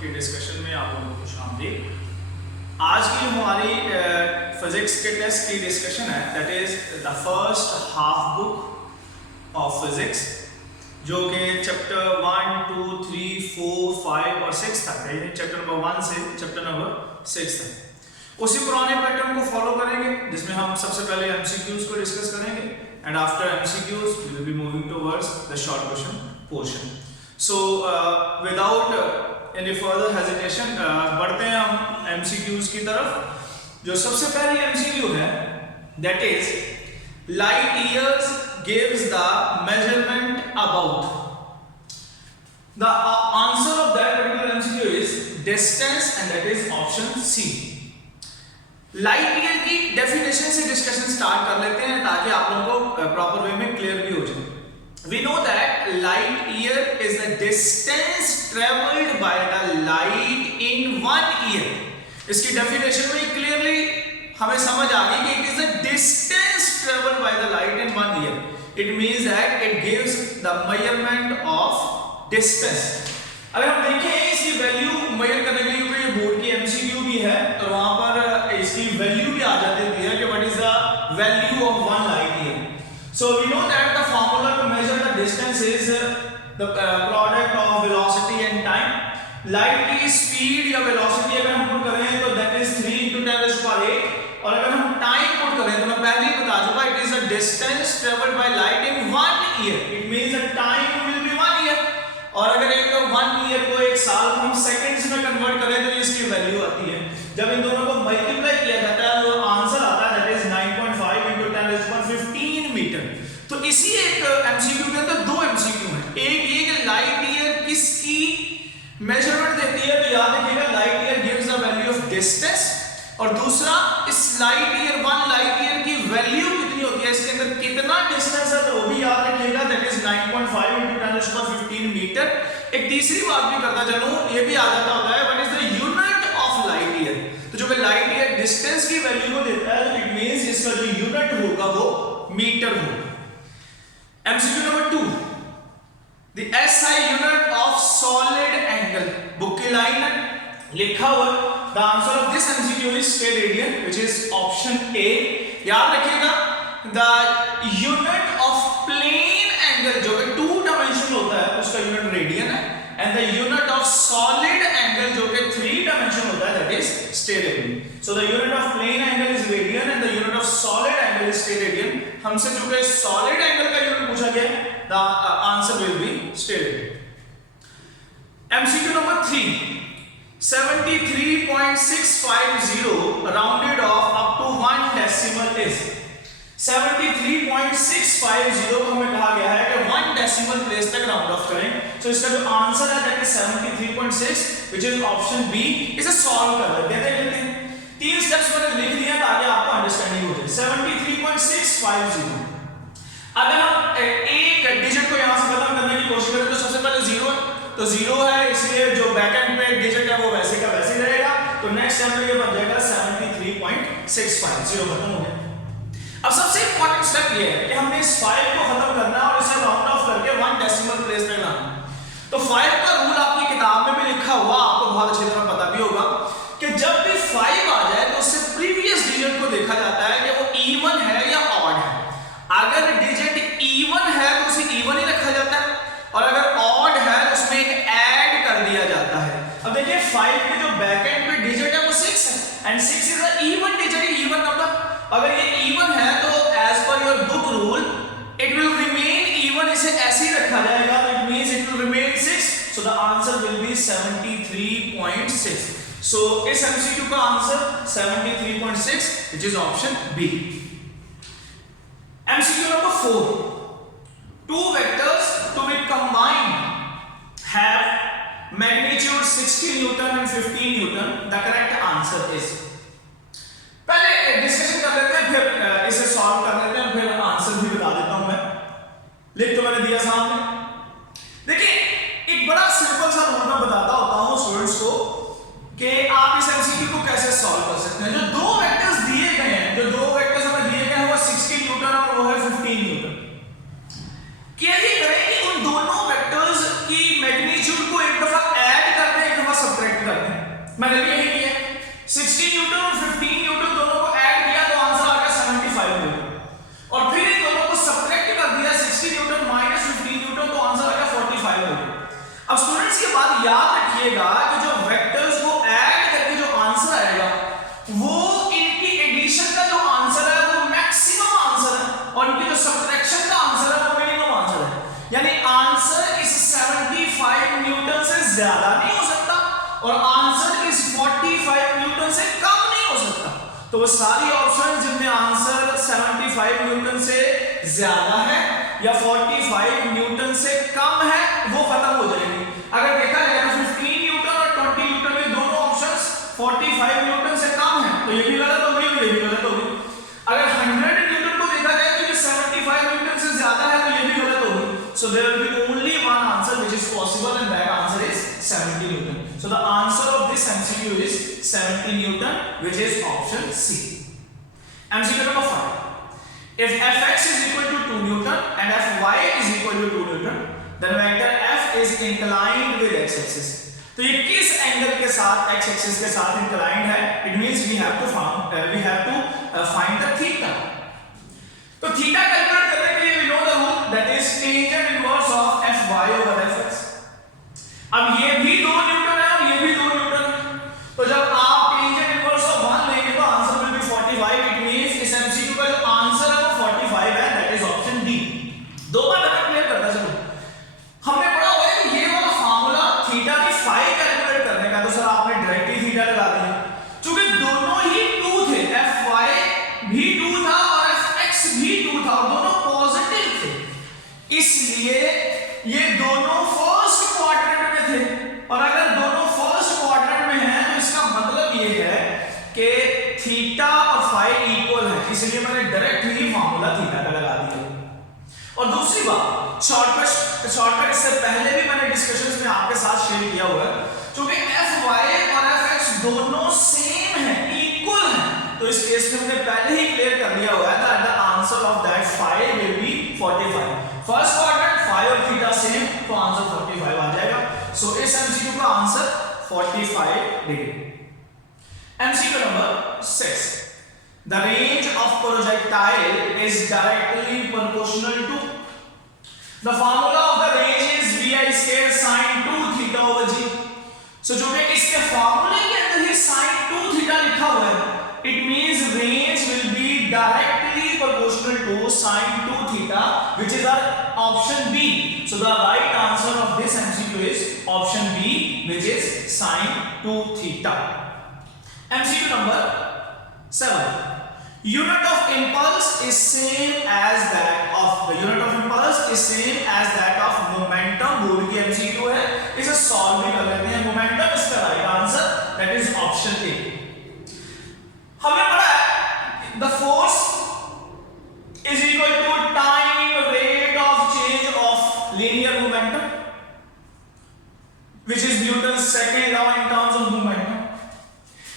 की डिस्कशन में आप लोगों को शामिल। आज की जो हमारी फिजिक्स के टेस्ट की डिस्कशन है that is the first half book of physics, जो कि चैप्टर 1, 2, 3, 4, 5 और 6 तक है, यानी चैप्टर नंबर 1 से चैप्टर नंबर 6 तक। उसी पुराने पैटर्न को फॉलो करेंगे जिसमें हम सबसे पहले एमसीक्यूज को डिस्कस करेंगे and after MCQs we will be moving towards the short question portion. So without any further hesitation बढ़ते हैं हम एमसीक्यूज की तरफ। जो सबसे पहली एमसीक्यू है that is light years gives the measurement about. The answer of that particular MCQ is distance and that is option C. Light year की डेफिनेशन से डिस्कशन स्टार्ट कर लेते हैं ताकि आप लोगों को प्रॉपर वे में क्लियर भी हो जाए। We know that light year is the distance traveled by the light in 1 year. इसकी डेफिनेशन में क्लियरली हमें समझ आ गई कि it is the distance traveled by the light in 1 year. It means that it gives the measurement of distance. अगर हम देखें इसकी वैल्यू मेजर करने के लिए ये बोर्ड की एमसीक्यू भी है तो वहां पर इसकी वैल्यू भी आ जाती है कि what is the value of 1 light year. So we know that the formula to measure the distance is the product of velocity and time. Light की speed या velocity अगर हम पुट करें तो that is 3 into 10⁸ और अगर हम time put करें तो मैं पहले ही बता चुका it is the distance traveled by light in 1 year. It means the time will be 1 year. और अगर एक 1 year को एक साल को हम seconds में कन्वर्ट करें तो इसकी वैल्यू आती है। जब इन दोनों को मल्टीप्लाई किया जाता है तो आंसर आता है that is 9.5 into 10⁻15 मीटर। तो इसी एक एमसीक्यू के अंदर दो एमसीक्यू हैं। एक ये कि लाइट ईयर किसकी मेजरमेंट देती है, तो याद रखिएगा light year gives the value of distance, और दूसरा इस लाइट ईयर 1 लाइट ईयर की वैल्यू कितनी होती है, इसके अंदर कितना डिस्टेंस है तो वो भी याद रखिएगा दैट इज 9.5 into 10⁻15 मीटर। एक तीसरी बात भी करता चलूं, ये भी आ जाता होता है what is the unit of light year. तो जो कि लाइट ईयर डिस्टेंस की वैल्यू को देता है तो इट मींस इसका जो यूनिट होगा वो मीटर होगा। MCQ number 2, the SI unit of solid angle, book की लाइन लिखा हुआ। The answer of this MCQ is steradian, which is option A. याद रखिएगा the unit of plane angle जो कि 2 डायमेंशन होता है उसका यूनिट रेडियन है, and the unit of solid angle जो कि 3 डायमेंशन होता है that is steradian. So the unit of plane angle is radian and the unit of solid angle is steradian. हमसे जो कि solid angle का यूनिट पूछा गया है, the answer will be steradian. MCQ number 3, 73.650 rounded off up to 1 decimal is 73.650 को हमें कहा गया है कि 1 डेसिमल प्लेस तक राउंड ऑफ करें। तो इसका जो आंसर है that is 73.6 which is option B. इसे सॉल्व कर लेते हैं। 3 स्टेप्स मैंने लिख दिए ताकि आपको अंडरस्टैंडिंग हो जाए। 73.650 अगर हम एक डिजिट को यहां से खत्म करने की कोशिश करें तो सबसे पहले 0 है, तो 0 है इसलिए जो बैक एंड पे डिजिट है वो वैसे का वैसे ही रहेगा। तो नेक्स्ट स्टेप में ये बन जाएगा 73.650 खत्म हो गया। अब सबसे इंपॉर्टेंट स्टेप ये है कि हमने इस 5 को खत्म करना और इसे राउंड ऑफ करके 1 डेसिमल प्लेस पे लाना। तो 5 का रूल आपकी किताब में भी लिखा हुआ, आपको बहुत अच्छी तरह पता भी होगा कि जब भी 5 आ जाए तो उससे प्रीवियस डिजिट को देखा जाता है कि वो इवन है या ऑड है। अगर डिजिट इवन है तो उसे इवन ही रखा जाता है और अगर ऑड है तो उसमें एक ऐड कर दिया जाता है। अब देखिए 5 के जो बैक एंड पे डिजिट है वो 6 है and 6 is a even digit, even number. अगर ये इवन है तो as per your book rule it will remain even, इसे ऐसे ही रखा जाएगा तो it means it will remain 6। So the answer will be 73.6। So इस एमसीक्यू का answer 73.6 which is option B. MCQ number 4, 2 vectors to be combined have magnitude 60 Newton and 15 Newton. The correct answer is, पहले discussion कर लेते हैं फिर इसे solve कर लेते हैं फिर आंसर भी बता देता हूं मैं। लिख तो मैंने दिया सामने। देखिए एक बड़ा सिंपल सा रूल मैं बताता होता हूं स्टूडेंट्स को कि आप इस एमसीक्यू को कैसे सॉल्व कर सकते हैं। जो 2 वेक्टर्स दिए गए हैं, जो 2 वेक्टर्स हमें दिए गए हैं वो 60 न्यूटन और वो है 15 न्यूटन। कैसे करें कि उन दोनों वेक्टर्स की मैग्नीट्यूड को एक दफा ऐड कर दें, एक दफा सबट्रैक्ट वो सारी ऑप्शन जिनमें आंसर 75 न्यूटन से ज्यादा है या 45 न्यूटन से कम है वो खत्म हो जाएगी। अगर देखा जाए तो 15 न्यूटन और 20 न्यूटन में दोनों ऑप्शंस 45 न्यूटन से कम है तो ये भी गलत होगी और ये भी गलत होगी। अगर 100 न्यूटन को देखा जाए तो ये 75 न्यूटन से ज्यादा है तो ये भी गलत होगी। So there will be only one answer which is possible and that answer is 70 Newton. So the answer of this MCQ is 70 Newton, which is option C. MCQ number 5. If fx is equal to 2 Newton and fy is equal to 2 Newton, then vector f is inclined with x-axis. तो ये किस angle के साथ x axis के साथ inclined है? It means we have to find the theta. तो theta calculate करने के लिए we know the rule that is tangent inverse of fy over fx. अब ये भी 2 न्यूटन है और ये भी 2 न्यूटन है, तो जब आप tangent inverse of 1 लेंगे तो answer will be 45. It means इस MCQ का जो आंसर है वो 45 है, that is option D. दो बार मैं क्लियर करता चलो। हमने पढ़ा हुआ है कि ये वाला फार्मूला थीटा की फाई कैलकुलेट करने का, तो सर आपने डायरेक्टली थीटा लगा दिया, क्योंकि दोनों ही 2 थे, fy भी 2 था और fx भी 2 था और दोनों पॉजिटिव थे, इसलिए ये दोनों फर्स्ट क्वाड्रेंट में थे। और अगर दोनों फर्स्ट क्वाड्रेंट में हैं तो इसका मतलब ये है कि थीटा और फाई इक्वल है, इसलिए मैंने डायरेक्ट ही फार्मूला थीटा का लगा दिया। और दूसरी बात, शॉर्टकट इससे पहले भी मैंने डिस्कशंस में आपके साथ शेयर किया हुआ है, क्योंकि fy और fx दोनों सेम है, इक्वल है, तो इस केस में मैंने पहले ही क्लियर कर दिया हुआ है that the answer of that phi will be 45. First quadrant phi और थीटा सेम, तो आंसर 45 आ जाएगा। सो इस MCQ का आंसर 45 degree. MCQ number 6. The range of projectile is directly proportional to the formula of the range is vi square sin 2 theta over g. So जो कि इसके फार्मूले के अंदर ही sin 2 theta लिखा हुआ है, it means range will be directly proportional to sin 2 theta, which is our option B. So the right answer of this MCQ is option B, which is sin 2 theta. MCQ number 7. Unit of impulse is same as that of momentum. Board की MCQ है, इसे solve भी कर लेते हैं। Momentum इसका right answer, that is option A. हमें पता है the force is equal to time rate of change of linear momentum, which is Newton's second law in terms of momentum.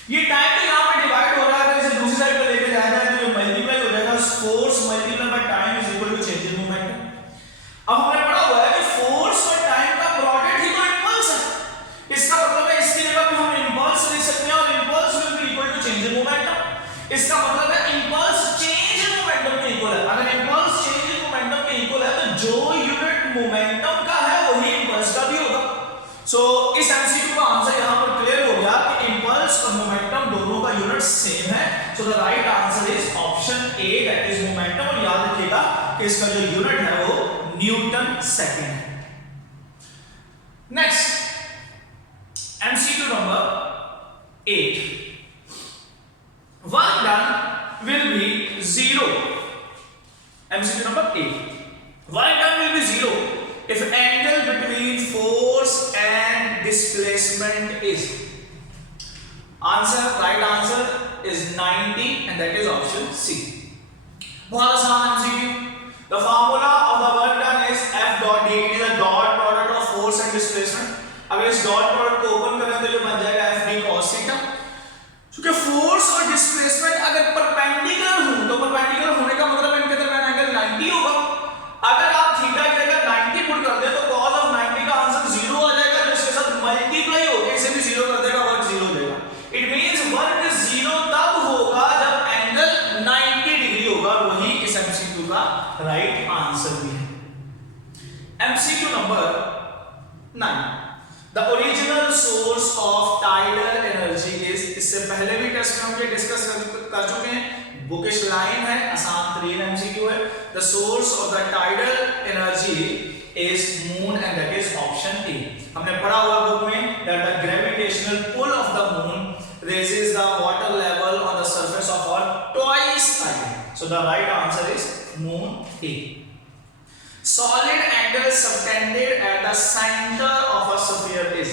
ये टाइम के यहाँ पे डिवाइड हो रहा है, तो इसे दूसरी साइड पे लेके जाया जाए तो ये मल्टीप्लाई हो जाएगा, force multiply by time is equal to change in momentum. अब हमने पढ़ा हुआ है कि फोर्स और टाइम का प्रोडक्ट ही तो इंपल्स है, इसका मतलब है इसकी जगह पे हम इंपल्स लिख सकते हैं और impulse will be equal to change in momentum. इसका मतलब है इंपल्स चेंज इन मोमेंटम के इक्वल है। अगर इंपल्स चेंज इन मोमेंटम के इक्वल है तो जो यूनिट मोमेंटम का है वही इंपल्स का भी होगा। सो इस MCQ का आंसर यहां पर क्लियर हो गया कि इंपल्स और मोमेंटम दोनों का यूनिट सेम है। सो the right answer is option A, that is momentum. और याद रखिएगा कि इसका जो यूनिट है वो न्यूटन सेकंड है। Next MCQ number 8. Work done will be 0. MCQ number 8. Work done will be 0 if angle between force and displacement is. Right answer is 90 and that is option C. बहुत आसान MCQ. The formula of the work done is F dot D. It is a dot product of force and displacement. अगर इस dot product को open करें तो ये बन जाएगा FD cos theta. क्योंकि फोर्स और डिस्प्लेसमेंट अगर परपेंडिकुलर हो तो परपेंडिकुलर होने का मतलब इनके दरमियान एंगल 90 होगा। अगर आप थीटा की जगह 90 पुट कर दे तो cos of 90 का आंसर 0 आ जाएगा, जो इसके साथ मल्टीप्लाई होकर इसे भी 0 कर देगा, वर्क 0 हो जाएगा। इट मींस वर्क 0 तब होगा जब एंगल 90 डिग्री होगा, वही इस MCQ का राइट आंसर भी है। MCQ number 9. The original source of tidal energy is, इससे पहले भी टेस्ट में हम ये डिस्कस कर चुके हैं, बुकिश लाइन है, आसान तरीन MCQ है। The source of the tidal energy is moon and that is option A. हमने पढ़ा हुआ बुक में that the gravitational pull of the moon raises the water level on the surface of our So the right answer is moon A. Solid angle subtended at the center of a sphere is.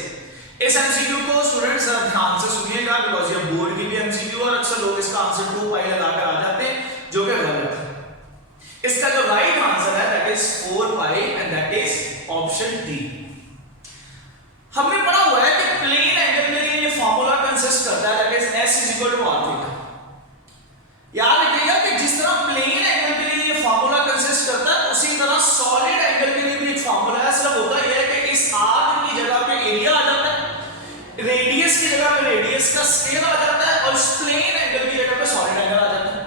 इस MCQ को students ध्यान से सुनिएगा because ये board की भी MCQ और अक्सर लोग इसका आंसर 2 पाई लगाकर आ जाते हैं जो कि गलत है। इसका जो राइट आंसर है that is 4 pi and that is option D. हमने पढ़ा हुआ है कि प्लेन एंगल के लिए ये फार्मूला कंसिस्ट करता है that is s r theta. याद रखिएगा कि जिस तरह प्लेन एंगल के लिए ये फार्मूला कंसिस्ट करता है उसी तरह सॉलिड एंगल के लिए भी एक फार्मूला है। सिर्फ होता यह है कि इस आर्क की जगह पे एरिया आ जाता है, रेडियस की जगह पे रेडियस का स्केल आ जाता है और प्लेन एंगल की जगह पे सॉलिड एंगल आ जाता है।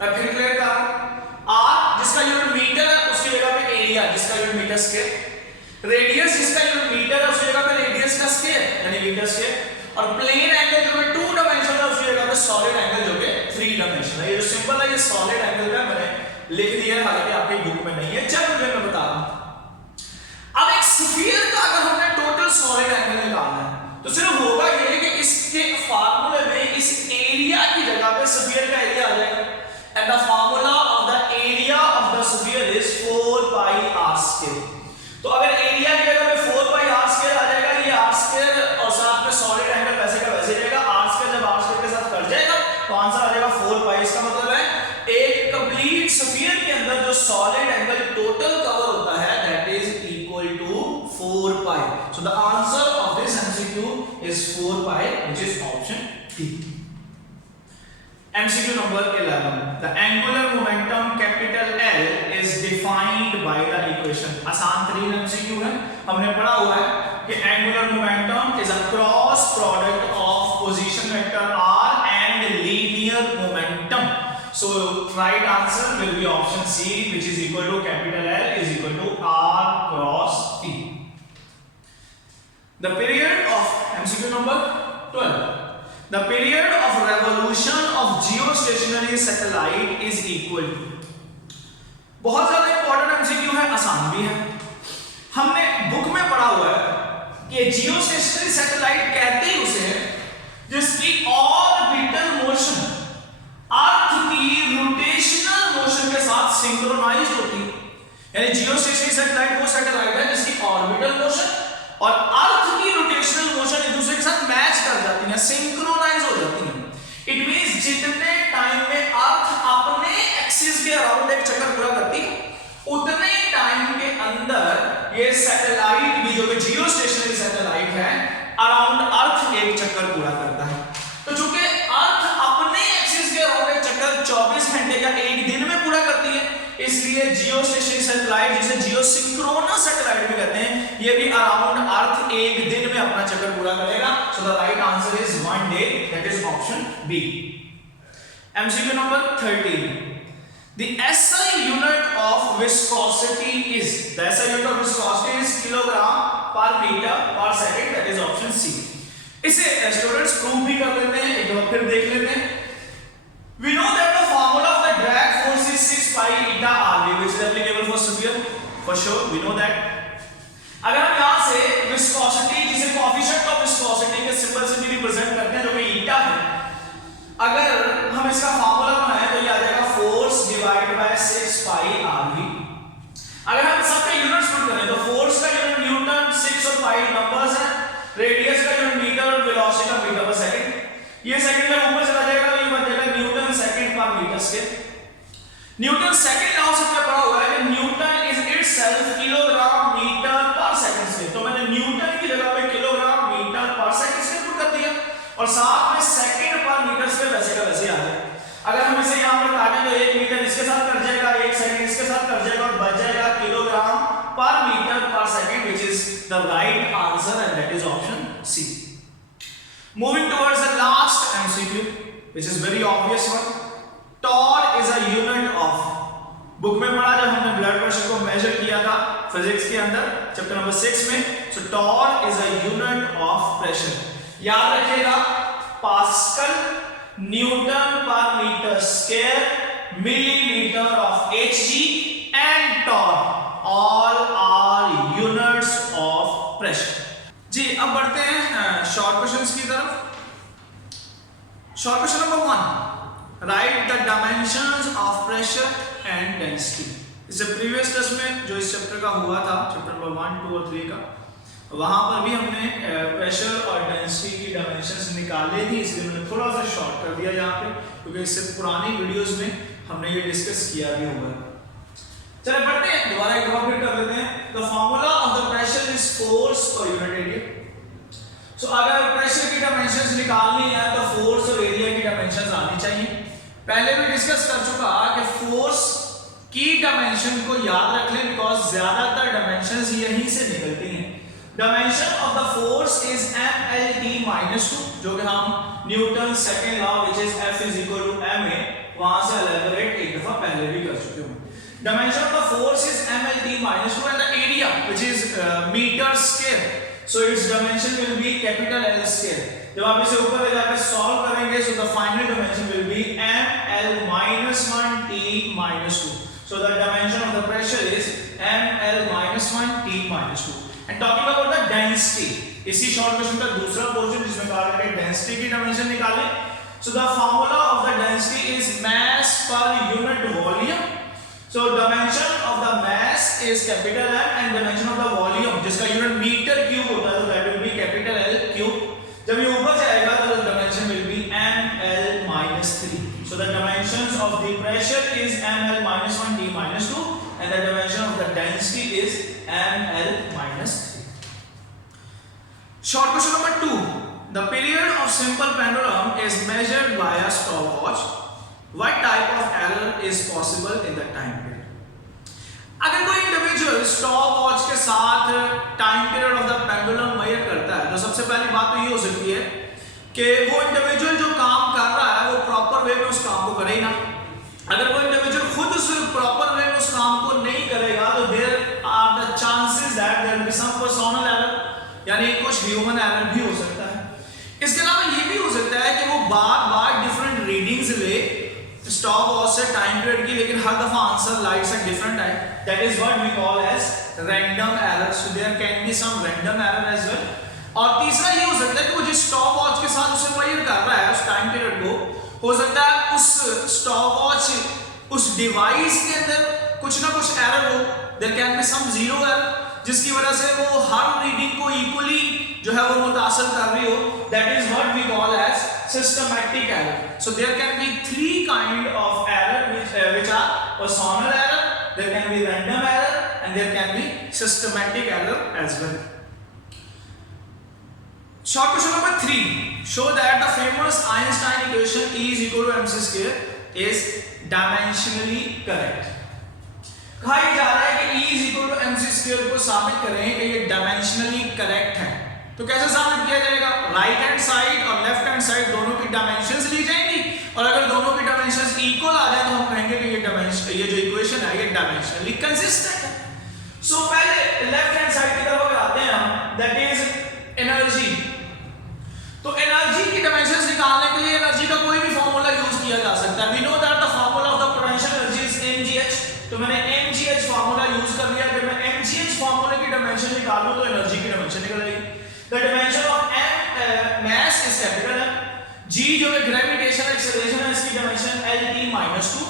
मैं फिर क्लियर कर रहा हूं, आर जिसका यूनिट मीटर है उसकी जगह पे एरिया जिसका यूनिट मीटर स्केल, रेडियस जिसका यूनिट मीटर है उसकी जगह पे रेडियस का स्केल यानी मीटर स्केल, और प्लेन एंगल जो है 2 डायमेंशनल है उसकी जगह पे सॉलिड एंगल जो है 3 डायमेंशनल है। ये जो सिंबल है ये सॉलिड एंगल का मैंने लिख दिया है, हालांकि आपकी बुक में नहीं है। चलो मैं बता रहा हूं। अब एक स्फीयर का अगर हमने टोटल सॉलिड एंगल निकालना है तो सिर्फ होगा ये कि इसके फार्मूले में इस एरिया की जगह पे स्फीयर का एरिया आ जाएगा and the formula of the area of the sphere is 4 pi r square. तो अगर एरिया की जगह पे 4 पाई r स्क्वायर आ जाएगा, ये r स्क्वायर और साथ में सॉलिड एंगल वैसे का वैसे रहेगा, r स्क्वायर जब r स्क्वायर के साथ कट जाएगा तो आंसर आ जाएगा 4 पाई। इसका मतलब है एक कंप्लीट स्फीयर के अंदर जो सॉलिड एंगल टोटल कवर होता है that is equal to 4 pi. So the answer of this MCQ is 4 pi which is option D. MCQ number 11. The angular momentum capital L is defined by the equation. आसान तरीन MCQ है, हमने पढ़ा हुआ है कि angular momentum is a cross product of position vector r and linear momentum. So right answer will be option C which is equal to capital L is equal to r cross p. The period of MCQ number 12. The period of revolution of geostationary satellite is equal to. बहुत ज्यादा important MCQ है, आसान भी है। हमने book में पढ़ा हुआ है कि जियोस्टेशनरी सैटेलाइट कहते ही उसे हैं जिसकी ऑर्बिटल मोशन अर्थ की रोटेशनल मोशन के साथ सिंक्रोनाइज्ड होती है। यानी जियोस्टेशनरी सैटेलाइट वो सैटेलाइट है जिसकी ऑर्बिटल मोशन और अर्थ की रोटेशनल मोशन एक दूसरे के साथ मैच कर जाती है, सिंक्रोनाइज हो जाती है। इट मींस जितने टाइम में अर्थ अपने एक्सिस के अराउंड एक चक्कर पूरा करती है उतने टाइम के अंदर ये सैटेलाइट भी जो कि जियोस्टेशनरी सैटेलाइट है अराउंड अर्थ एक चक्कर पूरा करता है। तो चूंकि अर्थ अपने एक्सिस के अराउंड एक चक्कर 24 घंटे का एक दिन में पूरा करती है, इसलिए जियोस्टेशनरी सैटेलाइट जिसे जियोसिंक्रोनस सैटेलाइट भी कहते हैं ये भी अराउंड अर्थ एक दिन में अपना चक्कर पूरा करेगा। So the right answer is 1 day that is option B. MCQ number 13. The SI unit of viscosity is, the SI unit of viscosity is kilogram per meter per second that is option C. इसे students prove भी कर लेते हैं, एक बार फिर देख लेते हैं। We know that the formula of the drag force is 6 pi eta RV which is applicable for sphere for sure we know that. अगर हम यहाँ से viscosity जिसे coefficient of viscosity के सिंबल से भी रिप्रेजेंट करते हैं जो कि eta है, अगर हम इसका फार्मूला बनाएं तो ये आ जाएगा force divided by 6 pi RV। अगर हम सबके यूनिट्स पुट करें तो फोर्स का यूनिट न्यूटन, 6 और पाई नंबर्स हैं, रेडियस का यूनिट मीटर और वेलोसिटी का मीटर पर सेकंड। ये सेकंड में ऊपर चला जाएगा तो ये बन जाएगा newton second per metre square. Newton second law सबने पढ़ा हुआ है कि newton is itself kilogram metre per second square. तो मैंने न्यूटन की जगह पे kilogram metre per second square put कर दिया और साथ में सेकंड पर मीटर स्क्वायर वैसे का वैसे आ जाएगा। अगर हम इसे यहां पर काटें तो 1 मीटर इसके साथ कट जाएगा, 1 सेकंड इसके साथ कट जाएगा और बच जाएगा kilogram per metre per second which is the right answer and that is option C. Moving towards the last MCQ which is very obvious one. Torr is a unit of, book में पढ़ा जब हमने blood pressure को major किया था physics के अंदर chapter number 6 में। So torr is a unit of pressure. याद रखिएगा pascal, newton per metre square, millimetre of Hg and torr all are units of pressure. जी अब बढ़ते हैं शॉर्ट क्वेश्चंस की तरफ। Short question number 1, right the dimensions of pressure and density. इससे previous test में जो इस चैप्टर का हुआ था, चैप्टर नंबर 1, 2 और 3 का, वहां पर भी हमने प्रेशर और डेंसिटी की डायमेंशंस निकाले थी, इसलिए मैंने थोड़ा सा शॉर्ट कर दिया यहाँ पे, क्योंकि इससे पुरानी वीडियोस में हमने ये डिस्कस किया भी हुआ है। चलिए पढ़ते हैं, दोबारा एक बार फिर कर लेते हैं। The formula of the pressure is force per unit area. So अगर प्रेशर की डायमेंशंस निकालनी है तो फोर्स और एरिया की डायमेंशंस आनी चाहिए। पहले भी डिस्कस कर चुका कि फोर्स की डायमेंशन को याद रख लें, बिकॉज ज्यादातर डायमेंशंस यहीं से निकलती हैं। Dimension of the force is mlt-2, जो कि हम Newton second law which is F = ma, वहां से एलैबोरेट एक दफा पहले भी कर चुके हूं। Dimension of the force is mlt-2 and the area which is meter square, so its dimension will be capital L square। जब आप इसे ऊपर ले जाकर सॉल्व करेंगे, so the final dimension will be ml-1t-2, so the dimension of the pressure is ml-1t-2। and talking about the density, इसी short question का दूसरा पोर्शन जिसमें कहा गया है डेंसिटी की डायमेंशन निकालें। so the formula of the density is mass per unit volume। So dimension of the mass is capital M and dimension of the volume जिसका यूनिट मीटर क्यूब होता है, तो that will be capital L cube. जब ये ऊपर जाएगा तो the dimension will be ml-3। So the dimensions of the pressure is ml-1t-2 and the dimension of the density is ml-3। Short question number 2. The period of simple pendulum is measured by a stopwatch. What type of error is possible in the time period? अगर कोई individual stop watch के साथ time period of the pendulum measure करता है, तो सबसे पहली बात तो ये हो सकती है कि वो इंडिविजुअल जो काम कर रहा है वो प्रॉपर वे में उस काम को करे ही ना। अगर कोई इंडिविजुअल खुद उस प्रॉपर वे में उस काम को नहीं करेगा, तो there are the chances that there will be some personal error, यानी कुछ ह्यूमन एरर भी हो सकता है। इसके अलावा ये भी हो सकता है कि वो बार बार डिफरेंट रीडिंग्स ले स्टॉप वॉच से टाइम पीरियड की, लेकिन हर दफा answer lights at different time, that is what we call as random error. So there can be some random error as well. और तीसरा ये हो सकता है कि वो जिस स्टॉप वॉच के साथ उसे मेजर कर रहा है उस टाइम पीरियड को, हो सकता है उस स्टॉप वॉच उस डिवाइस के अंदर कुछ ना कुछ एरर हो, there can be some zero error, जिसकी वजह से वो हर रीडिंग को इक्वली जो है वो मुतासर कर रही हो, that is what we call as systematic error। So there can be three kind of error which are personal error, there can be random error and there can be systematic error as well। Short question number 3, show that the famous Einstein equation E = mc² is dimensionally correct। कहा जा रहा है कि E = mc² को साबित करें कि ये डायमेंशनली करेक्ट है। तो कैसे साबित किया जाएगा? राइट हैंड साइड और लेफ्ट हैंड साइड दोनों की डायमेंशंस ली जाएंगी, और अगर दोनों की डायमेंशंस इक्वल आ जाए तो हम कहेंगे कि ये जो इक्वेशन है ये डायमेंशनली कंसिस्टेंट है। सो पहले लेफ्ट हैंड साइड की तरफ अगर आते हैं हम, दैट इज एनर्जी। तो एनर्जी की डायमेंशंस निकालने के लिए एनर्जी का कोई भी फार्मूला यूज किया जा सकता है। We know that the formula of the potential energy is mgh। तो मैंने mgh फार्मूला यूज कर लिया। जब मैं mgh फार्मूले की डायमेंशन निकालूं तो एनर्जी की डायमेंशन निकल आएगी। The dimension of mass is capital M, g जो है ग्रेविटेशनल एक्सेलरेशन है, इसकी डायमेंशन lt-2,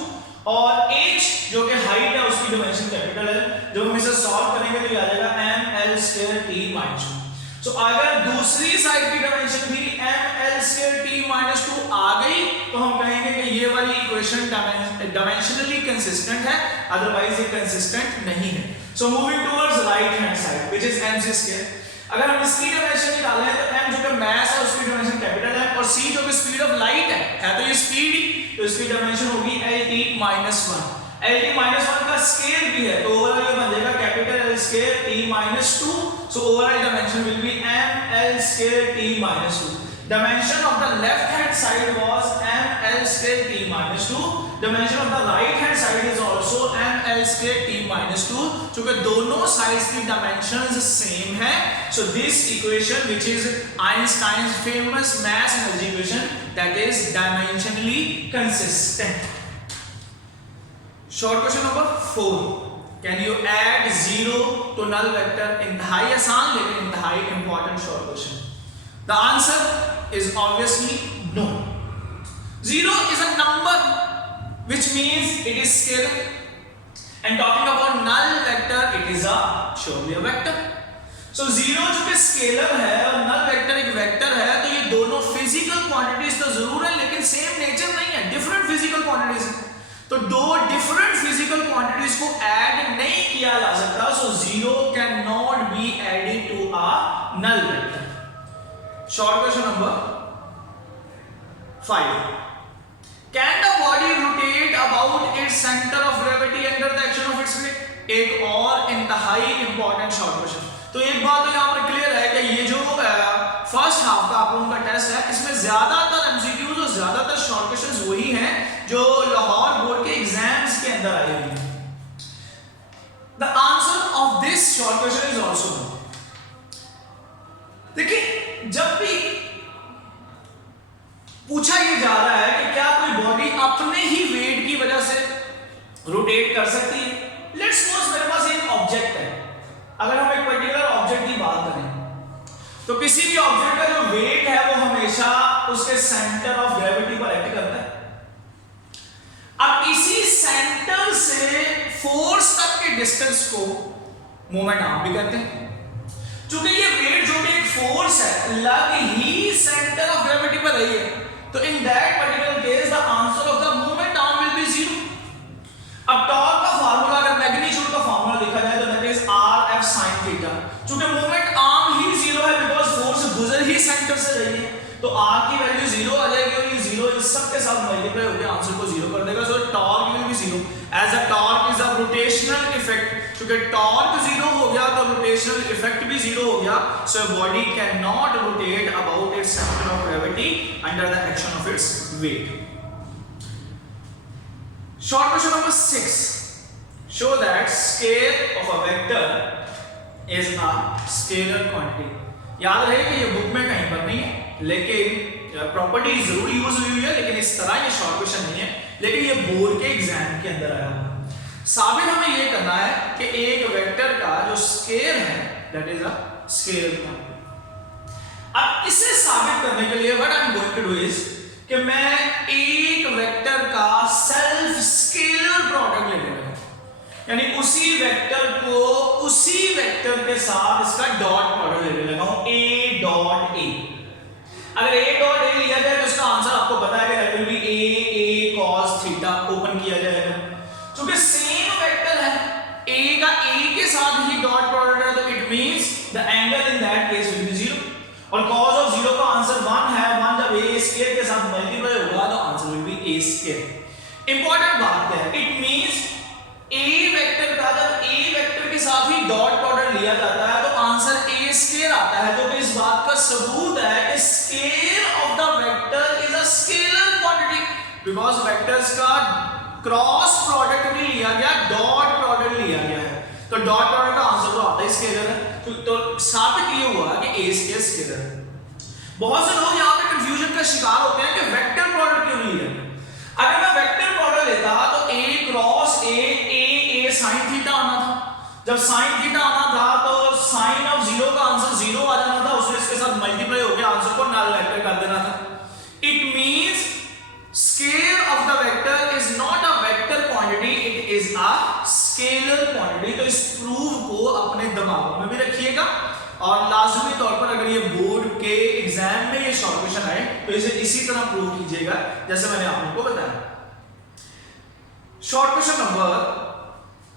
और h जो कि हाइट है उसकी डायमेंशन कैपिटल L। जब हम इसे सॉल्व करेंगे तो ये आ जाएगा ml²t-2। सो अगर दूसरी साइड की डायमेंशन भी ml²t-2 आ गई तो हम कहेंगे कि ये वाली इक्वेशन डायमेंशनली कंसिस्टेंट है, अदरवाइज ये कंसिस्टेंट नहीं है। So moving towards right hand side which is mc²। अगर हम इसकी डायमेंशन निकालें तो m जो कि मास है उसकी डायमेंशन कैपिटल है, और c जो कि स्पीड ऑफ लाइट है तो ये स्पीड ही, तो इसकी डायमेंशन होगी lt-1। lt-1 का स्केल भी है, तो ओवरऑल ये बन जाएगा capital L²t-2। So overall dimension will be ml²t-2। Dimension of the left hand side was ml²t-2। Dimension of the right hand side is also ml²t-2। चूंकि दोनों साइड्स की डायमेंशंस सेम है, so this equation which is Einstein's famous mass energy equation, that is dimensionally consistent। Short question number 4, can you add zero to null vector? इंतहाई आसान लेकिन इंतहाई important short question. The answer is obviously no। Zero is a number, which means it is scalar. And talking about null vector, it is a surely a vector. So zero चूंकि scalar है और null vector एक vector है, तो ये दोनों physical quantities तो जरूर है, लेकिन सेम नेचर नहीं है, डिफरेंट फिजिकल क्वांटिटीज है। तो दो डिफरेंट फिजिकल क्वांटिटीज को ऐड नहीं किया जा सकता, so zero can not be added to a null vector. Short question number 5, can the body rotate about its centre of gravity under the action of its weight? एक और इंतहाई important short question. तो एक बात तो यहाँ पर clear है कि ये जो फर्स्ट हाफ का आप लोगों का टेस्ट है, इसमें ज्यादातर एमसीक्यूज और ज्यादातर शॉर्ट क्वेश्चंस वही हैं जो लाहौर बोर्ड के एग्जाम्स के अंदर आए हुए हैं। The answer of this short question is also no. देखिए, जब भी पूछा ये जा रहा है कि क्या कोई बॉडी अपने ही वेट की वजह से रोटेट कर सकती है, लेट्स सपोज मेरे पास एक ऑब्जेक्ट है। अगर हम एक पर्टिकुलर ऑब्जेक्ट की बात करें, तो किसी भी ऑब्जेक्ट का जो वेट है वो हमेशा उसके सेंटर ऑफ ग्रेविटी पर एक्ट करता है। अब इसी सेंटर से फोर्स तक के डिस्टेंस को मोमेंट आर्म भी कहते हैं। चूंकि ये वेट जो भी एक फोर्स है लग ही सेंटर ऑफ ग्रेविटी पर रही है, तो in that particular case the answer of the moment arm will be zero. अब टॉर्क का फार्मूला, अगर मैग्नीट्यूड का फार्मूला देखा जाए तो that is R F sine theta. चूंकि मोमेंट आर्म ही जीरो है बिकॉज फोर्स गुजर ही सेंटर से रही है, तो आर की वैल्यू जीरो आ जाएगी और ये जीरो इस सब के साथ मल्टीप्लाई होकर आंसर को जीरो कर देगा। So torque will be zero as a torque is a rotational effect. चूंकि टॉर्क जीरो हो गया तो रोटेशनल इफेक्ट भी जीरो हो गया, so body can not rotate about its centre of gravity under the action of its weight. Short question number 6. Show that scale of a vector is a scalar quantity. याद रहे कि ये book में कहीं पर नहीं है, लेकिन प्रॉपर्टी जरूर यूज हुई है, लेकिन इस तरह ये शॉर्ट क्वेश्चन नहीं है, लेकिन ये बोर्ड के एग्जाम के अंदर आया हुआ। साबित हमें ये करना है कि एक वेक्टर का जो स्केल है that is a scalar quantity. अब इसे साबित करने के लिए what I am going to do is कि मैं एक वेक्टर का सेल्फ स्केलर प्रोडक्ट ले लूंगा, यानी उसी वेक्टर को उसी वेक्टर के साथ इसका डॉट प्रोडक्ट ले लेगा हूं, a डॉट a। अगर a डॉट a लिया जाए तो इसका आंसर आपको पता है कि that will be a cos theta open किया जाएगा। क्योंकि सेम वेक्टर है, a का a के साथ ही डॉट प्रोडक्ट है, तो it means the angle in that case will be 0 और cos ऑफ 0 का आंसर 1 है। 1 जब a स्क्वायर के साथ मल्टीप्लाई होगा तो answer will B a square. Important बात क्या है, इट मींस a वेक्टर का जब a वेक्टर के साथ ही डॉट प्रोडक्ट लिया जाता है तो आंसर a स्क्वायर आता है, जो कि इस बात का सबूत है कि scale of the vector is a scalar quantity because vectors का क्रॉस प्रोडक्ट भी लिया गया, डॉट प्रोडक्ट लिया गया है, तो डॉट प्रोडक्ट का आंसर तो आता ही स्केलर है। तो साबित ये हुआ कि a स्क्वायर स्केलर है। बहुत से लोग यहाँ पे कंफ्यूजन का शिकार होते हैं कि वेक्टर प्रोडक्ट क्यों नहीं है। अगर मैं वेक्टर प्रोडक्ट लेता तो a cross a sin theta आना था। जब sin थीटा आना था तो sin ऑफ 0 का आंसर 0 आ जाना था, उसने इसके साथ मल्टीप्लाई होकर आंसर को नल वेक्टर कर देना था। It means scale of the vector is not a vector quantity, it is a scalar quantity. तो इस प्रूफ को अपने दिमाग में भी रखिएगा और लाजमी तौर पर अगर ये बोर्ड के एग्जाम में ये शॉर्ट क्वेश्चन आए तो इसे इसी तरह प्रूव कीजिएगा जैसे मैंने आप लोगों को बताया। Short question number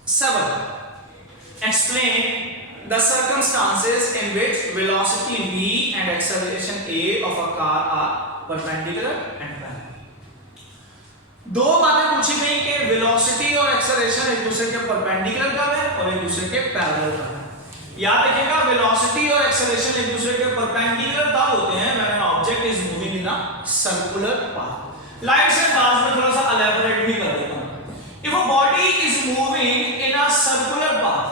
7, explain the circumstances in which velocity v and acceleration a of a car are perpendicular and parallel। दो बातें पूछी गई कि वेलोसिटी और एक्सेलरेशन एक दूसरे के परपेंडिकुलर कब है और एक दूसरे के पैरेलल कब है। याद रखिएगा, वेलोसिटी और एक्सेलरेशन एक दूसरे के परपेंडिकुलर तब होते हैं when an object is moving in a circular path. Like से अंदाज में थोड़ा सा एलैबोरेट भी कर देता हूं। If a body is moving in a circular path,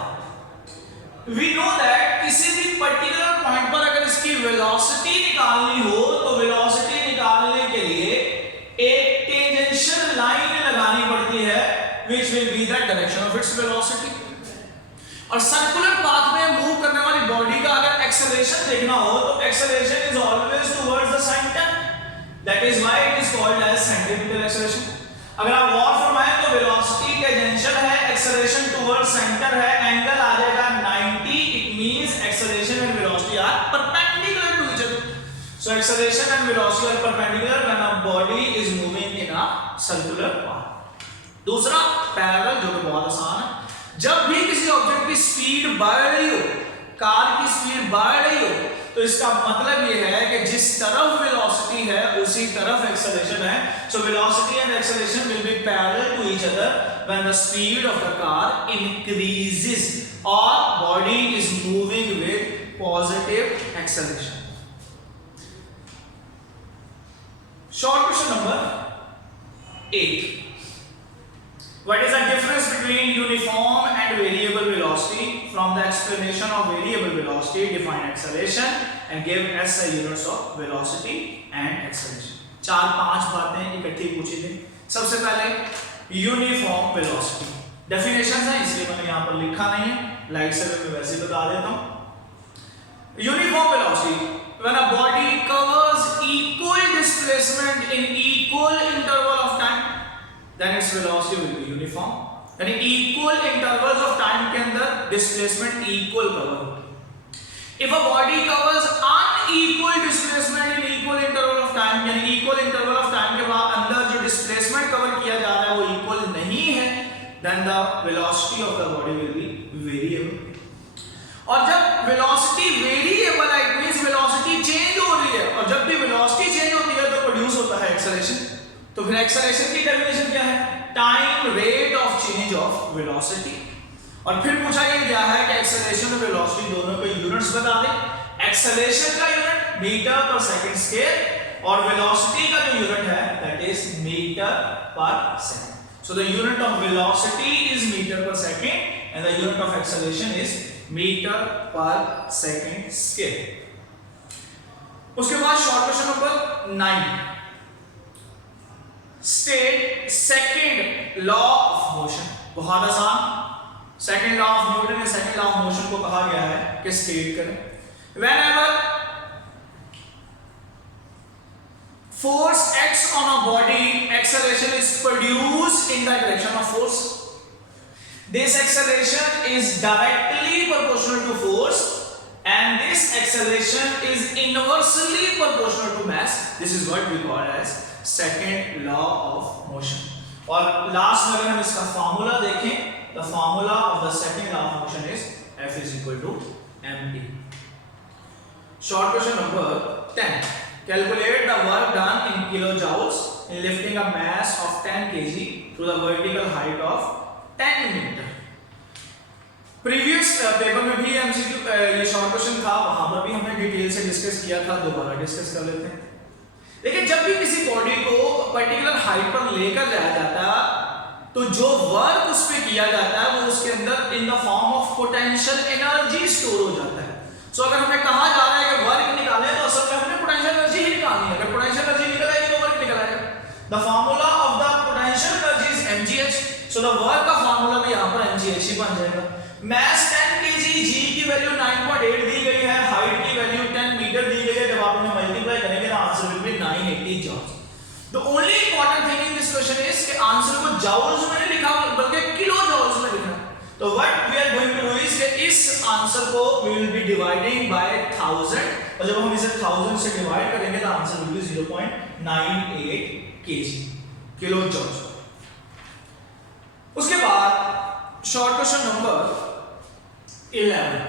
we know that किसी भी पर्टिकुलर पॉइंट पर अगर इसकी वेलोसिटी निकालनी हो तो वेलोसिटी निकालने के लिए एक टेंजेंशियल लाइन लगानी पड़ती है which will be the direction of its velocity। और सर्कुलर पाथ में मूव करने वाली बॉडी का अगर एक्सेलरेशन देखना हो तो acceleration is always towards the centre, That is why it is called as centripetal acceleration. अगर आप गौर फरमाएं तो वेलोसिटी टेंजेंशियल है, एक्सेलरेशन टुवर्ड्स सेंटर है, एंगल आ जाएगा 90. It means acceleration and velocity are perpendicular to each other. So acceleration and velocity are perpendicular when a body is moving in a circular path. दूसरा parallel, जो कि बहुत आसान है. जब भी किसी ऑब्जेक्ट की स्पीड बढ़ रही हो, कार की स्पीड बढ़ रही हो, तो इसका मतलब ये है कि जिस तरफ वेलोसिटी है उसी तरफ एक्सेलरेशन है. So velocity and acceleration will be parallel to each other when the speed of the car increases और body is moving with positive acceleration. Short question number 8. What is the difference between uniform and variable velocity? From the explanation of variable velocity, define acceleration and give S units of velocity and acceleration. 4-5 बातें इकट्ठी पूछी थी. सबसे पहले uniform velocity. Definition है इसलिए मैंने यहाँ पर लिखा नहीं है, लाइट से मैं वैसे ही बता देता हूँ. Uniform velocity when a body covers equal displacement in equal interval of time, then its velocity will be uniform. यानी equal intervals of time के अंदर displacement equal cover होती है. If a body covers unequal displacement in equal interval of time, यानी equal interval of time के बाद अंदर जो displacement cover किया जा रहा है वो equal नहीं है, then the velocity of the body will be variable. और जब वेलोसिटी वेरिएबल है, इट मींस वेलोसिटी चेंज हो रही है, और जब भी वेलोसिटी चेंज होती है तो प्रोड्यूस होता है एक्सेलरेशन. तो फिर एक्सेलरेशन की डेफिनेशन क्या है? Time rate of change of velocity. और फिर पूछा ये गया है कि एक्सेलरेशन और वेलोसिटी दोनों के यूनिट्स बता दें. एक्सेलरेशन का unit metre per second square और वेलोसिटी का जो यूनिट है that is metre per second. So the unit of velocity is metre per second and the unit of acceleration is metre per second square. उसके बाद short question number 9. State second law of motion. बहुत आसान. Second law of newton या second law of motion को कहा गया है कि स्टेट करें. Whenever force acts on a body, acceleration is produced in the direction of force. This acceleration is directly proportional to force and this acceleration is inversely proportional to mass. This is what we call as second law of motion. और last में अगर हम इसका formula देखें, the formula of the second law of motion is F is equal to md. Short question number 10. Calculate the work done in kilojoules in lifting a mass of 10 kg to the vertical height of 10 metre. Previous paper में भी MCQ ये short question था, वहां पर भी हमने detail से discuss किया था. दोबारा डिस्कस कर लेते हैं. देखिए, जब भी किसी बॉडी को पर्टिकुलर हाइट पर लेकर जाया जाता है तो जो वर्क उस पे किया जाता है वो उसके अंदर in the form of potential energy store हो जाता है. सो अगर हमें कहा जा रहा है कि वर्क निकालें तो असल में हमने पोटेंशियल एनर्जी ही निकालनी है. अगर पोटेंशियल एनर्जी निकल आएगी तो वर्क निकल आएगा. The formula of the potential energy is mgh. So the work का फार्मूला भी यहां पर mgh ही बन जाएगा. मास 10 kg, g की वैल्यू 9.8 दी गई है, हाइट की वैल्यू 10 मीटर दी गई है. जब आप इन्हें मल्टीप्लाई करेंगे तो answer will be 980 joules. The only important thing in this question is कि आंसर को जॉल्स में नहीं लिखा बल्कि किलो जॉल्स में लिखा. तो what we are going to do is कि इस आंसर को we will be dividing by 1000 और जब हम इसे 1000 से डिवाइड करेंगे तो answer will B 0.98 kg, kilo joules. उसके बाद short question number 11.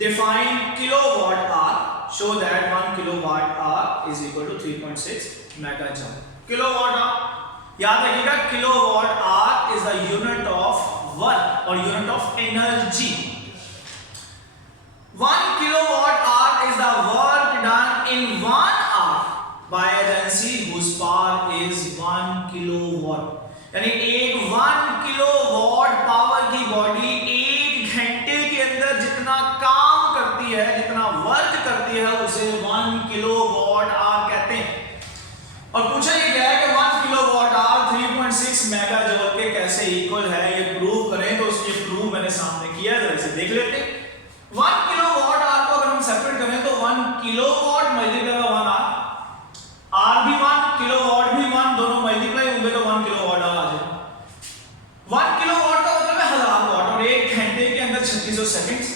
Define kilowatt hour. Show that 1 kilowatt hour is equal to 3.6 megajoule. Kilowatt hour. याद रखिएगा, kilowatt hour is the unit of work or unit of energy. 1 kilowatt hour is the work done in 1 hour by agency whose power is 1 kilowatt. यानी एक 1 kilowatt power की body 1 घंटे के अंदर जितना काम करती है, जितना वर्क करती है, उसे 1 किलोवाट आवर कहते हैं. और पूछा ये गया है कि 1 किलोवाट आवर 3.6 मेगाजूल के कैसे इक्वल है, ये प्रूव करें. तो उसके प्रूव मैंने सामने किया है, जरा इसे देख लेते हैं. 1 किलोवाट आवर को अगर हम सेपरेट करें तो 1 kilowatt multiply by 1 hour velocities और सेकंड्स।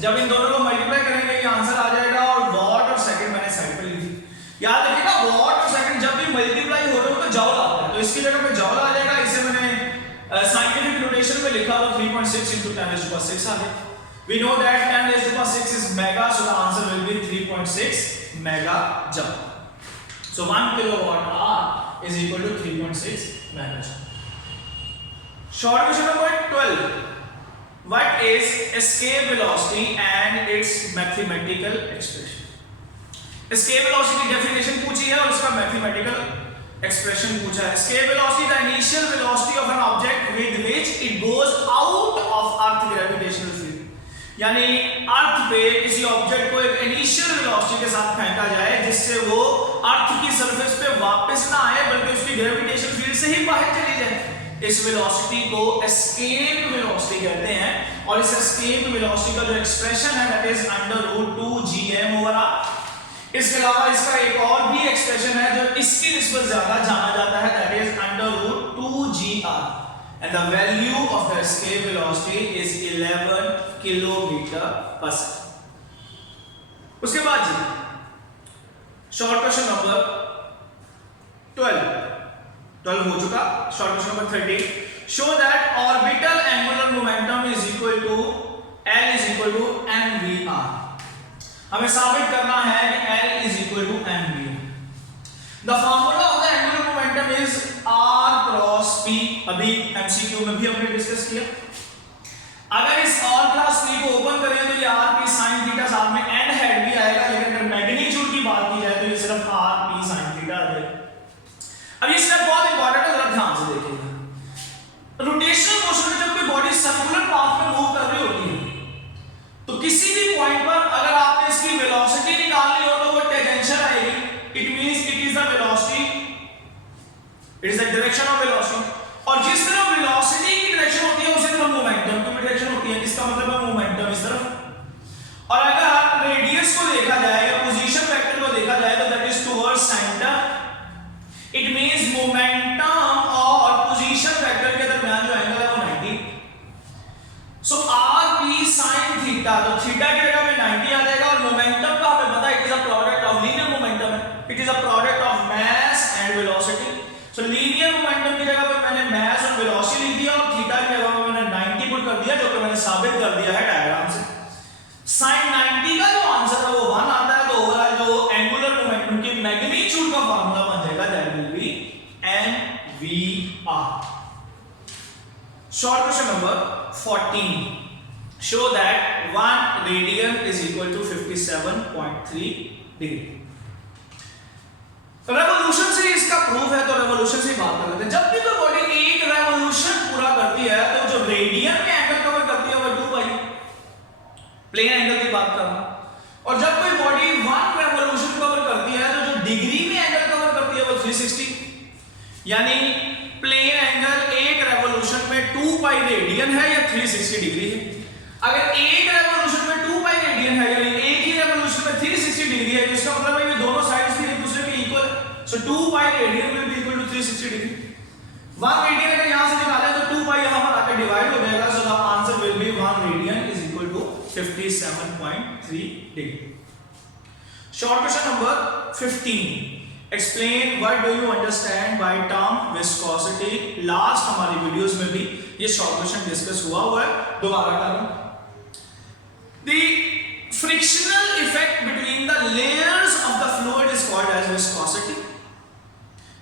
जब इन दोनों को मल्टीप्लाई करेंगे ये आंसर आ जाएगा, और वॉट और सेकंड मैंने साइड पे लिख दी। याद रखिएगा वॉट और सेकंड जब भी मल्टीप्लाई हो रहे हो तो जॉल आता है, तो इसकी जगह पे जॉल आ जाएगा। इसे मैंने साइंटिफिक नोटेशन में लिखा तो 3.6 into 10⁻⁶ आ गया। We know that 10⁻⁶ is mega, so the answer will be 3.6 mega joule. So 1 kilowatt hour is equal to 3.6 mega joule. Short question number 12. What is escape velocity and its mathematical expression? Escape velocity definition पूछी है और उसका mathematical expression पूछा है। Escape velocity the initial velocity of an object with which it goes out of Earth gravitational field। यानी अर्थ पे किसी object को एक इनिशियल वेलोसिटी के साथ फेंका जाए जिससे वो अर्थ की सरफेस पे वापस ना आए बल्कि उसकी ग्रेविटेशन फील्ड से ही बाहर चली जाए। इस वेलोसिटी को एस्केप वेलोसिटी कहते हैं, और इस एस्केप वेलोसिटी का जो एक्सप्रेशन है दैट इज √2gm/r। इसके अलावा इसका एक और भी एक्सप्रेशन है जो इसकी निस्बत ज्यादा जाना जाता है, that is √2gr, and the value of the escape velocity is 11 km/s। उसके बाद जी शॉर्ट क्वेश्चन नंबर 12 हो चुका। Short question number 13, show that orbital angular momentum is equal to L is equal to mvr। हमें साबित करना है कि L is equal to mvr। The formula of the angular momentum is r cross p। अभी MCQ में भी हमने discuss किया। अगर इस r cross p को ओपन करें तो ये r p sin थीटा, साथ में n हेड भी आएगा, लेकिन अगर मैग्नीट्यूड की बात की जाए तो ये सिर्फ r p sin थीटा आ जाएगा। अब ये स्टेप बहुत इंपॉर्टेंट है, जरा ध्यान से देखिएगा। रोटेशनल मोशन में जब कोई बॉडी सर्कुलर पाथ में मूव कर रही होती है तो किसी भी पॉइंट पर अगर आपने इसकी वेलोसिटी निकालनी हो तो वो टेंजेंशियल आएगी। It means it is the velocity, it is the direction of velocity, और जिस तरफ वेलोसिटी की डायरेक्शन होती है उसी तरफ मोमेंटम की डायरेक्शन होती है। इसका मतलब है मोमेंटम इस तरफ। और अगर रेडियस को देखा जाए या पोजीशन वेक्टर को देखा जाए तो that is towards centre. It means momentum और पोजीशन वेक्टर के दरमियान जो एंगल है वो 90। सो rp sin थीटा, तो थीटा की जगह पे 90 आ जाएगा, और मोमेंटम का हमें पता है it is a product of linear momentum है, it is a product of mass and velocity. So linear momentum की जगह पे मैंने मास और वेलोसिटी लिख दिया, और थीटा की जगह पे मैंने 90 पुट कर दिया, जो कि मैंने साबित कर दिया है डायग्राम से। sin 90 का जो आंसर है वो 1 आता है, तो ओवरऑल जो एंगुलर मोमेंटम की मैग्नीट्यूड का फार्मूला बन जाएगा that will be mvr। Short question number 14, show that 1 radian is equal to 57.3 degree. Revolution से इसका प्रूफ है, तो रेवोल्यूशन से बात कर लेते हैं। जब भी कोई बॉडी एक रेवोल्यूशन पूरा करती है तो जो रेडियन में एंगल कवर करती है वो 2π, प्लेन एंगल की बात कर रहा हूं। और जब कोई बॉडी 1 रेवोल्यूशन कवर करती है तो जो डिग्री में एंगल कवर करती है वो 360, यानी प्लेन एंगल एक रेवोल्यूशन में 2π रेडियन है या 360 डिग्री है। अगर एक रेवोल्यूशन में 2π रेडियन है यानी एक ही रेवोल्यूशन में 360 डिग्री है, इसका मतलब है ये दोनों साइड्स भी एक दूसरे के इक्वल है। So 2π radian will be equal to 360 degree. 1 radian अगर यहां से निकाले तो 2π यहां पर आकर डिवाइड हो जाएगा, so the answer will be 1 radian is equal to 57.3 degree. Short question number 15, explain what do you understand by term viscosity। Last हमारी वीडियोस में भी ये शॉर्ट क्वेश्चन डिस्कस हुआ है, दोबारा कर रहा हूं। The frictional effect between the layers of the fluid is called as viscosity।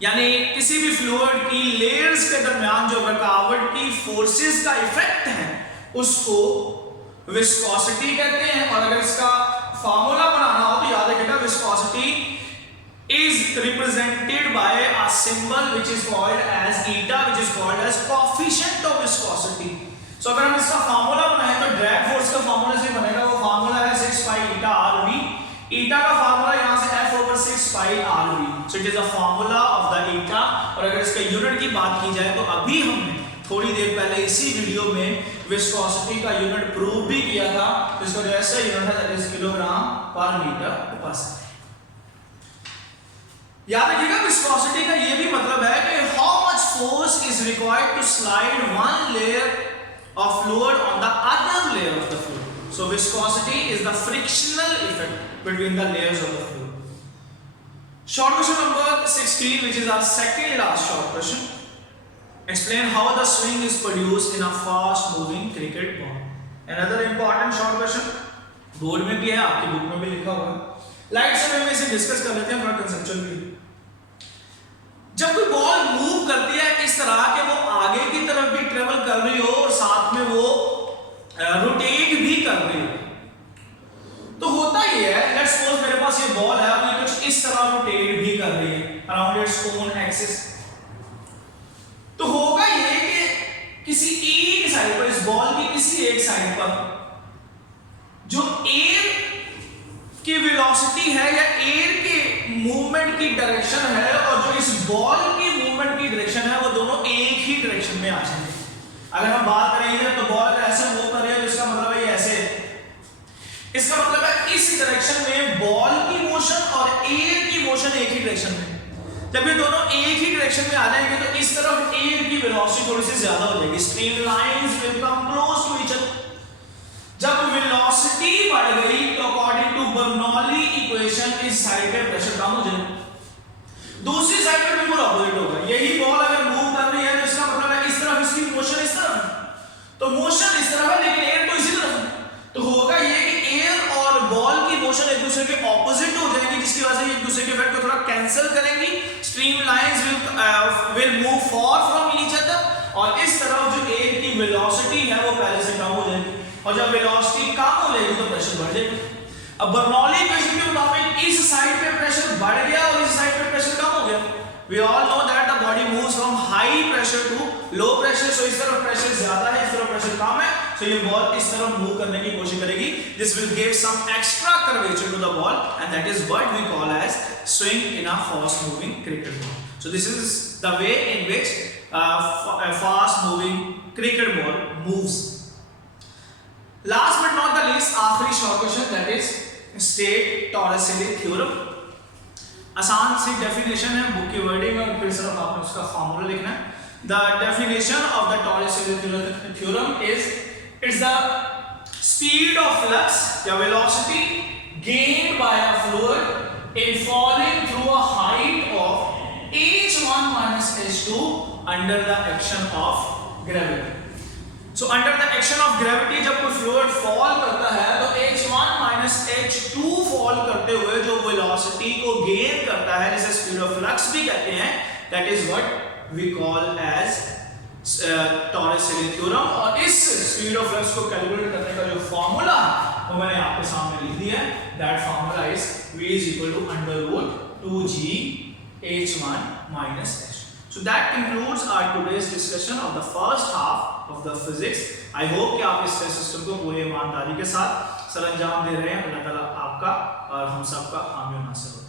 यानी किसी भी फ्लूइड की लेयर्स के दरमियान जो रुकावट की फोर्सेस का इफेक्ट है उसको विस्कोसिटी कहते हैं। और अगर इसका फार्मूला बनाना हो तो याद रखिएगा viscosity is represented by a symbol which is called as eta, which is called as coefficient of viscosity। So अगर हम इसका फार्मूला बनाएं तो ड्रैग फोर्स का फार्मूला से बनेगा, वो फार्मूला है 6π eta rv। eta का फार्मूला यहां से F/6π rv। So it is a formula of the eta। और अगर इसका यूनिट की बात की जाए तो अभी हमने थोड़ी देर पहले इसी वीडियो में विस्कोसिटी का यूनिट प्रूव भी किया था, जिसका जो ऐसा यूनिट है that is kilogram per metre per second. याद रखिएगा विस्कोसिटी का ये भी मतलब है कि how much force is required to slide one layer of fluid on the other layer of the fluid. So viscosity is the frictional effect between the layers of the fluid. Short question number 16, which is our second last short question. Explain how the swing is produced in a fast moving cricket ball. Another important short question. Board में भी है, आपकी book में भी लिखा हुआ है. Light से हम इसे डिस्कस कर लेते हैं थोड़ा कंसेप्चुअल भी. जब कोई बॉल मूव करती है इस तरह के वो आगे की तरफ भी ट्रेवल कर रही हो और साथ में वो रोटेट भी कर रही हो, तो होता ये है, लेट्स सपोज मेरे पास ये बॉल है और ये कुछ इस तरह रोटेट भी कर रही है अराउंड इट्स ओन एक्सिस. तो होगा ये कि किसी एक साइड पर, इस बॉल की किसी एक साइड पर जो एयर की वेलोसिटी है या एयर के मूवमेंट की डायरेक्शन है और जो इस बॉल की मूवमेंट की डायरेक्शन है वो दोनों एक ही डायरेक्शन में आ जाएंगे. अगर हम बात करेंगे तो बॉल अगर ऐसे मूव कर रही है तो इसका मतलब है ये ऐसे, इसका मतलब है इस डायरेक्शन में बॉल की मोशन और एयर की मोशन एक ही डायरेक्शन में. जब ये दोनों एक ही डायरेक्शन में आ जाएंगे तो इस तरफ एयर की वेलोसिटी थोड़ी सी ज्यादा हो जाएगी. Streamlines will come close to each other. जब वेलोसिटी बढ़ गई तो अकॉर्डिंग टू बर्नौली इक्वेशन इस साइड पे प्रेशर कम हो जाएगा, दूसरी साइड पे बिल्कुल ऑपोजिट होगा. यही बॉल अगर मूव कर रही है तो इसका मतलब है इस तरफ इसकी मोशन इस तरफ है, तो मोशन इस तरफ है लेकिन एयर तो इसी तरफ है. तो होगा ये कि एयर और बॉल की मोशन एक दूसरे के ऑपोजिट हो जाएगी, जिसकी वजह से एक दूसरे के इफेक्ट को थोड़ा कैंसिल करेंगी. Streamlines will move for from each other और इस तरफ जो एयर की वेलोसिटी है वो पहले से कम हो जाएगी और जब वेलोसिटी कम हो जाएगी तो प्रेशर बढ़ जाएगा. अब बर्नौली इक्वेशन के मुताबिक इस साइड पे प्रेशर बढ़ गया और इस साइड पे प्रेशर कम हो गया. We all know that the body moves from high pressure to low pressure. So इस तरफ प्रेशर ज्यादा है, इस तरफ प्रेशर कम है, सो ये बॉल इस तरफ मूव करने की कोशिश करेगी. This will give some extra curvature to the ball and that is what we call as swing in a fast moving cricket ball. So this is the way in which a fast moving cricket ball moves. Last but not the least, आखिरी short question, that is state Torricelli theorem. आसान सी definition है, book की wording और फिर सिर्फ आपने उसका formula लिखना है. The definition of the Torricelli theorem is it's the speed of flux या velocity gained by a fluid in falling through a height of h1 minus h2 under the action of gravity. So under the action of gravity जब कोई fluid fall करता है तो h1 minus h2 fall करते हुए जो velocity को gain करता है, जिसे speed of flux भी कहते हैं, that is what we call as Torricelli theorem. और इस speed of flux को कैलकुलेट करने का जो फॉर्मूला है वो मैंने आपके सामने लिख दिया है. That formula is v is equal to under root 2g h1 minus h2. So that concludes our today's discussion of the first half of the physics. I hope कि आप इस टेस्ट सिस्टम को पूरी ईमानदारी के साथ सरअंजाम दे रहे हैं. अल्लाह ताला आपका और हम सबका हामी नासिर हो.